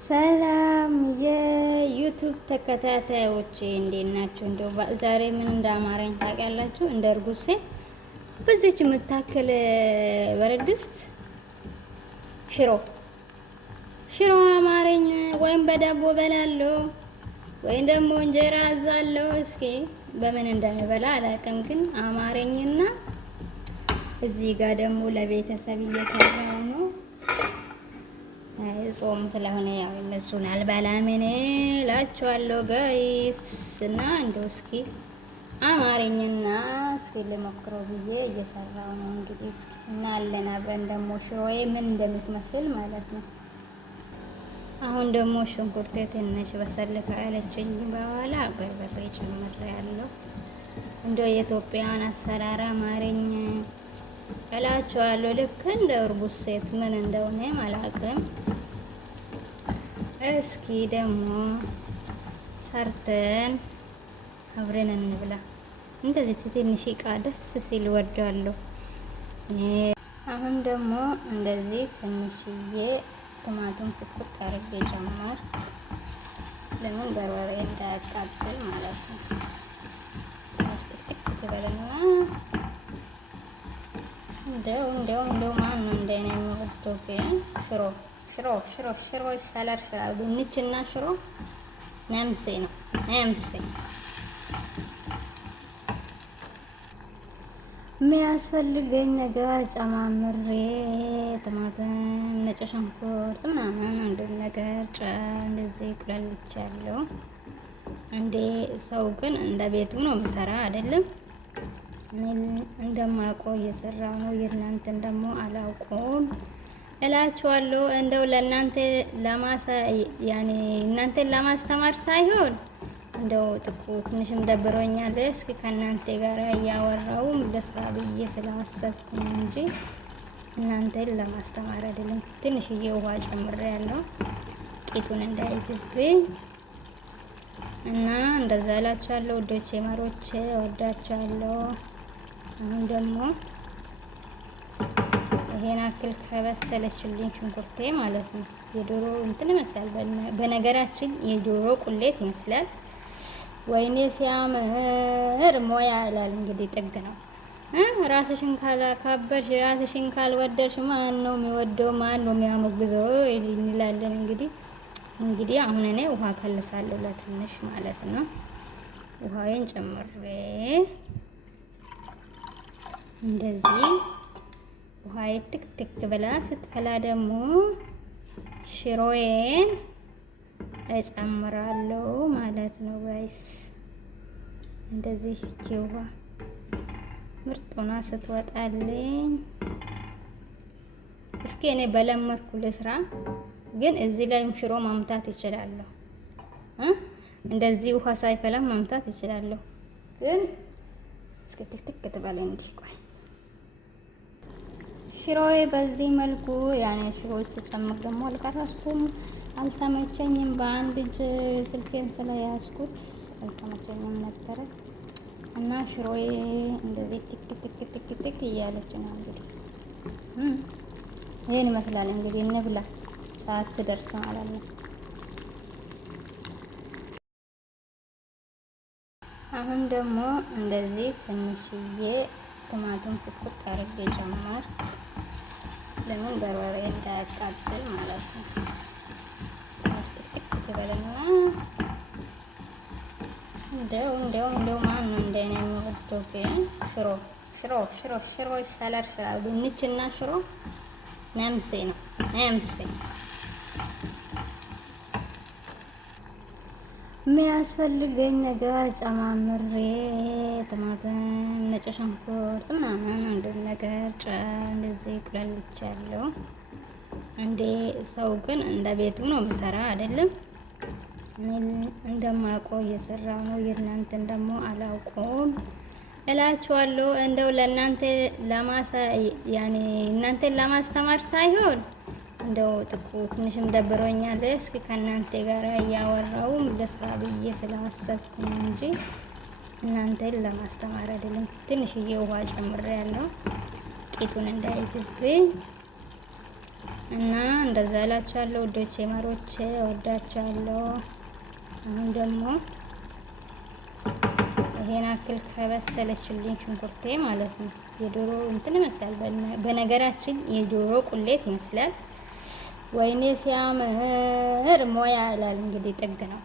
ሰላም የዩቱብ ተከታታዮች እንዴት ናችሁ? እንደው ዛሬ ምን እንዳማረኝ ታውቃላችሁ? እንደ እርጉዝ ሴት በዚች የምታክል ብረት ድስት ሽሮ አማረኝ። ወይም በዳቦ በላለሁ ወይም ደግሞ እንጀራ አዛለሁ። እስኪ በምን እንደምበላ አላውቅም፣ ግን አማረኝና እዚህ ጋር ደግሞ ለቤተሰብ እየሰራሁ ነው። ጾም ስለሆነ ያው እነሱን አልበላም እኔ እላችኋለሁ ጋይስ። እና እንደው እስኪ አማረኝና እስኪ ልሞክረው ብዬ እየሰራሁ ነው። እንግዲህ እና አለን አብረን ደግሞ ሽሮዬ ምን እንደምትመስል ማለት ነው። አሁን ደግሞ ሽንኩርቴ ትንሽ በሰል ካለችኝ በኋላ በርበሬ ጨምሬያለሁ። እንደው የኢትዮጵያን አሰራር አማረኝ እላችኋለሁ። ልክ እንደ እርጉዝ ሴት ምን እንደሆነ አላውቅም። እስኪ ደግሞ ሰርተን አብረን እንብላ። እንደዚህ ትንሽ ዕቃ ደስ ሲል ወዳለሁ። አሁን ደግሞ እንደዚህ ትንሽዬ ቲማቲም ፍቁር አድርጌ ጨመር። ለምን በርበሬ እንዳያቃጥል ማለት ነው። ውስጥ ጥቂት ትበልና እንደው ማን ነው እንደኔ የሚወደው ግን ሽሮ ይሻላል። ድንችና ሽሮ ነምሴ ነው። የሚያስፈልገኝ ነገር ጨማምሬ ቲማቲም፣ ነጭ ሽንኩርት ምናምን አንድ ነገር እንደዚህ ቁላልቻለሁ። እንዴ ሰው ግን እንደ ቤቱ ነው የሚሰራ አይደለም። እንደማውቀው እየሰራው ነው። የእናንተን ደግሞ አላውቀውም እላችኋለሁ። እንደው ለእናንተ እናንተን ለማስተማር ሳይሆን እንደው ትንሽም ደብሮኛል። እስኪ ከእናንተ ጋር እያወራው ለስራ ብዬ ስላሰብኩኝ እንጂ እናንተን ለማስተማር አይደለም። ትንሽዬ ውሃ ጨምሬያለሁ ቂጡን እንዳይዝብኝ እና እንደዛ እላችኋለሁ። ውዶቼ ማሮቼ እወዳችኋለሁ። አሁን ደግሞ ይሄን አክል ከበሰለችልኝ ሽንኩርቴ ማለት ነው። የዶሮ እንትን ይመስላል። በነገራችን የዶሮ ቁሌት ይመስላል። ወይኔ ሲያምር ሞያ ይላል። እንግዲህ ጥግ ነው። ራስሽን ካላካበርሽ፣ ራስሽን ካልወደድሽ ማን ነው የሚወደው? ማን ነው የሚያመግዘው? እንላለን እንግዲህ አሁን እኔ ውሃ ከልሳለሁ ለትንሽ ማለት ነው። ውሃዬን ጨምሬ እንደዚህ ውሃዬ ትክትክ ብላ ስትፈላ ደግሞ ሽሮዬን እጨምራለሁ ማለት ነው ጋይስ። እንደዚህ ውሃ ምርጡና ስትወጣልኝ እስኪ እኔ በለመድኩ ልስራ፣ ግን እዚህ ላይም ሽሮ ማምታት ይችላለሁ። እንደዚህ ውሃ ሳይፈላ ማምታት ይችላለሁ፣ ግን እስኪ ትክትክ ትበለ እንዲህ ቆይ ሽሮዬ በዚህ መልኩ ሽሮ ሲጨምር ደግሞ አልቀረስኩም፣ አልተመቸኝም። በአንድ እጅ ስልኬን ስለያዝኩት አልተመቸኝም ነበረ እና ሽሮዬ እንደዚህ ትክ እያለች ነው። እንግዲህ ይሄን ይመስላል። እንግዲህ እንብላ፣ ሰዓት ሲደርስ ማለት ነው። አሁን ደግሞ እንደዚህ ትንሽዬ ቲማቲም ፍቁር አድርጌ ጨመር። ለምን በርበሬ እንዳያቃጥል ማለት ነው። ውስጥ ጥቂት ትበልና እንደው ማን ነው እንደኔ የሚወደው ግን ሽሮ ይሻላል። ድንችና ሽሮ ነምሴ ነው። የሚያስፈልገኝ ነገር ጨማምሬ ቲማቲም፣ ነጭ ሽንኩርት ምናምን አንድ ነገር እንደዚህ ቁላልቻለሁ። እንዴ ሰው ግን እንደ ቤቱ ነው የሚሰራ አይደለም። እንደማውቀው እየሰራው ነው። የእናንተን ደግሞ አላውቀውም እላችኋለሁ። እንደው ለእናንተ እናንተን ለማስተማር ሳይሆን እንደው ትንሽም ደብሮኛል። እስኪ ከእናንተ ጋር እያወራው ለስራ ብዬ ስላሰብኩኝ እንጂ እናንተን ለማስተማር አይደለም። ትንሽዬ ውሃ ጨምሬያለሁ ቂጡን እንዳይዝብኝ እና እንደዛ እላችኋለሁ ውዶቼ ማሮቼ፣ ወዳችኋለሁ። አሁን ደግሞ ይሄን አክል ከበሰለችልኝ ሽንኩርቴ ማለት ነው። የዶሮ እንትን ይመስላል። በነገራችን የዶሮ ቁሌት ይመስላል። ወይኔ ሲያምር ሞያ ይላል። እንግዲህ ጥግ ነው።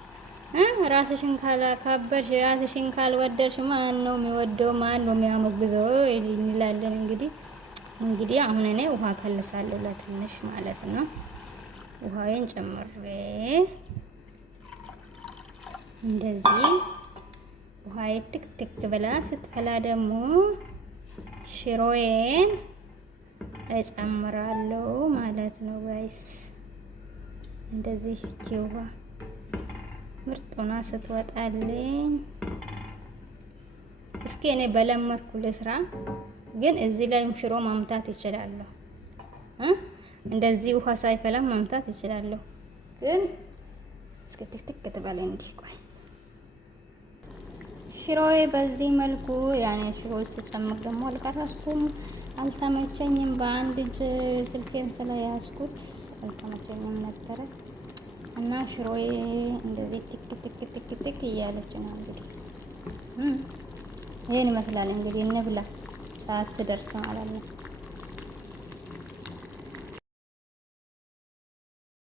ራስሽን ካላካበርሽ፣ ራስሽን ካልወደድሽ ማን ነው የሚወደው? ማን ነው የሚያመግዘው? እንላለን እንግዲህ አሁን እኔ ውሃ ከልሳለሁ ለትንሽ ማለት ነው። ውሃዬን ጨምሬ እንደዚህ ውሃዬ ትክትክ ብላ ስትፈላ ደግሞ ሽሮዬን እጨምራለሁ ማለት ነው ጋይስ። እንደዚህ እቺ ውሃ ምርጡና ስትወጣልኝ እስኪ እኔ በለመድኩ ልስራ፣ ግን እዚህ ላይም ሽሮ ማምታት ይችላለሁ። እንደዚህ ውሃ ሳይፈላ ማምታት ይችላለሁ፣ ግን እስኪ ትክትክ ትበል እንዲህ። ቆይ ሽሮዬ በዚህ መልኩ ያኔ ሽሮ ሲጨምር ደግሞ አልቀረስኩም፣ አልተመቸኝም። በአንድ እጅ ስልኬን ስለያዝኩት አልተመቸኝም ነበረ እና ሽሮዬ እንደዚህ ትክ እያለች ነው እንግዲህ ይሄን ይመስላል። እንግዲህ እንብላ፣ ሰዓት ስደርስ ማለት ነው።